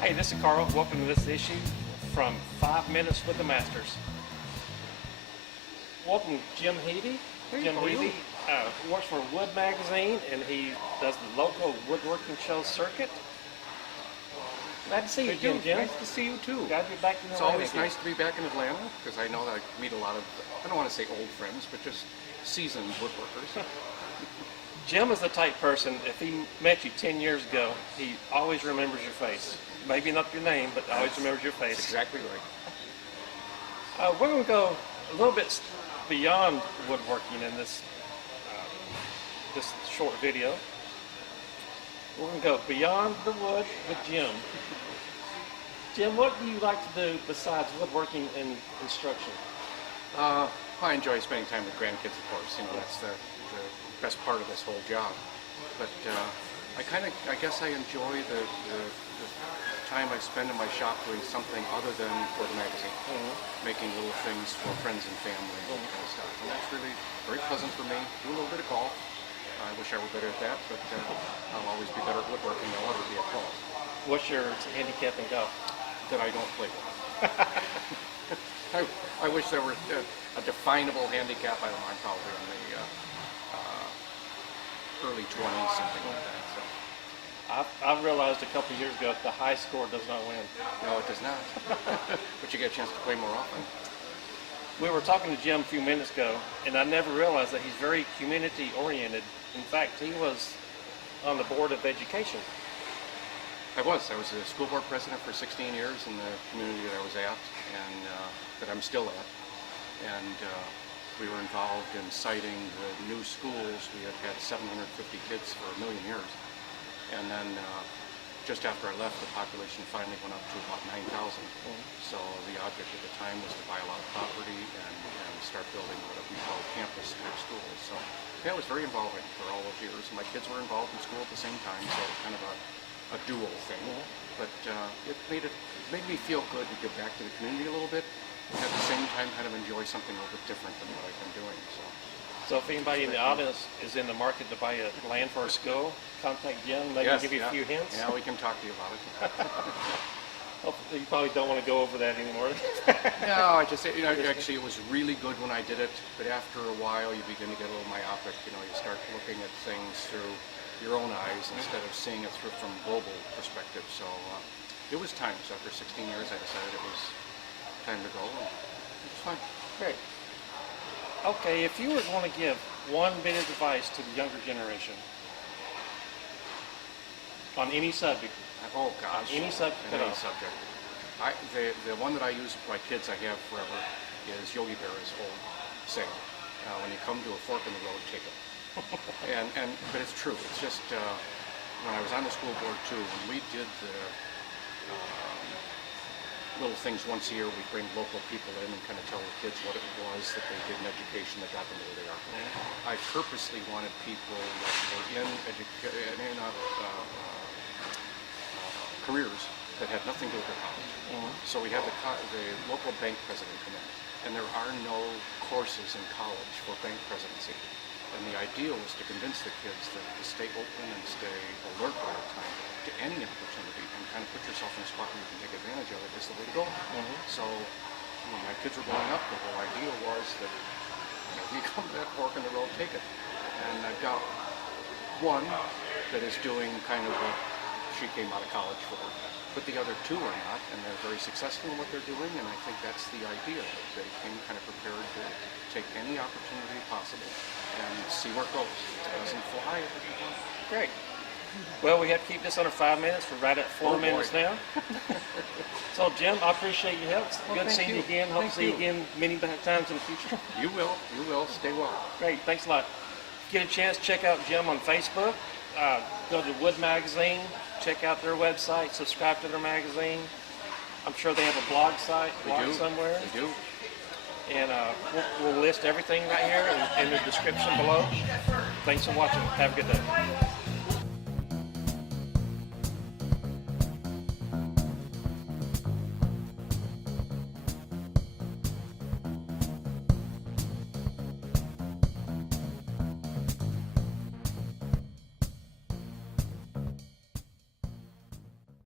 Hey, this is Carl. Welcome to this issue from 5 Minutes with the Masters. Welcome Jim Heavey. Hey, Jim how are you? Heavey works for Wood Magazine, and he does the local woodworking show circuit. Glad to see you, Jim. Nice to see you too. Glad to be back in It's Atlanta always again. nice to be back in Atlanta because I know that I meet a lot of, I don't want to say old friends, but just seasoned woodworkers. Jim is the type person, if he met you 10 years ago, he always remembers your face. Maybe not your name, but always remembers your face. That's exactly right. We're going to go a little bit beyond woodworking in this this short video. We're going to go beyond the wood with Jim. Jim, what do you like to do besides woodworking and construction? I enjoy spending time with grandkids, of course. You know, that's the best part of this whole job. But I guess I enjoy the time I spend in my shop doing something other than for the magazine, making little things for friends and family and that kind of stuff. And that's really very pleasant for me. Do a little bit of golf. I wish I were better at that, but I'll always be better at woodworking than I'll ever be at golf. What's your handicap in golf? That I don't play with. I wish there were a definable handicap. I don't know, I'm probably in the early 20s, something like that. So. I've realized a couple of years ago the high score does not win. No, it does not. But you get a chance to play more often. We were talking to Jim a few minutes ago, and I never realized that he's very community oriented. In fact, he was on the board of education. I was a school board president for 16 years in the community that I was at, and that I'm still at. And we were involved in siting the new schools. We had had 750 kids for a million years. And then just after I left, the population finally went up to about 9,000. So the object at the time was to buy a lot of property and start building what we call campus type schools. So yeah, it was very involving for all those years. My kids were involved in school at the same time, so it was kind of a dual thing. But it made me feel good to give back to the community a little bit, and at the same time kind of enjoy something a little bit different than what I've been doing. So if anybody in the audience is in the market to buy a land for a school, contact Jim, maybe give you a few hints. Yeah, we can talk to you about it. You probably don't want to go over that anymore. No, actually it was really good when I did it, but after a while you begin to get a little myopic. You know, you start looking at things through your own eyes instead of seeing it through from global perspective. So it was time. So after 16 years I decided it was time to go, and it was fun. Great. Okay, if you were going to give one bit of advice to the younger generation on any subject, Oh gosh. any subject at Any all. subject. The one that I use with my kids I have forever is Yogi Berra's old saying, when you come to a fork in the road, take it. But it's true. It's just, when I was on the school board too, when we did the little things once a year, we bring local people in and kind of tell the kids what it was that they did in education that got them where they are. I purposely wanted people that were in careers that had nothing to do with their college. So we had the local bank president come in, and there are no courses in college for bank presidency. And the idea was to convince the kids that to stay open and stay alert all the time to any opportunity and kind of put yourself in a spot where you can take advantage of it is the way to go. So when my kids were growing up, the whole idea was that if you come to that fork in the road, take it. And I've got one that is doing kind of what she came out of college for, but the other two are not, and they're very successful in what they're doing, and I think that's the idea. They came kind of prepared to take any opportunity possible and see where it goes. It doesn't fly, it doesn't fly. Great. Well, we have to keep this under 5 minutes. We're right at 4 minutes now. So, Jim, I appreciate your help. It's good seeing you again. Hope to see you again many times in the future. You will. Stay well. Great. Thanks a lot. Get a chance, check out Jim on Facebook. Go to Wood Magazine. Check out their website. Subscribe to their magazine. I'm sure they have a blog somewhere. They do. And we'll list everything right here in the description below. Thanks for watching. Have a good day.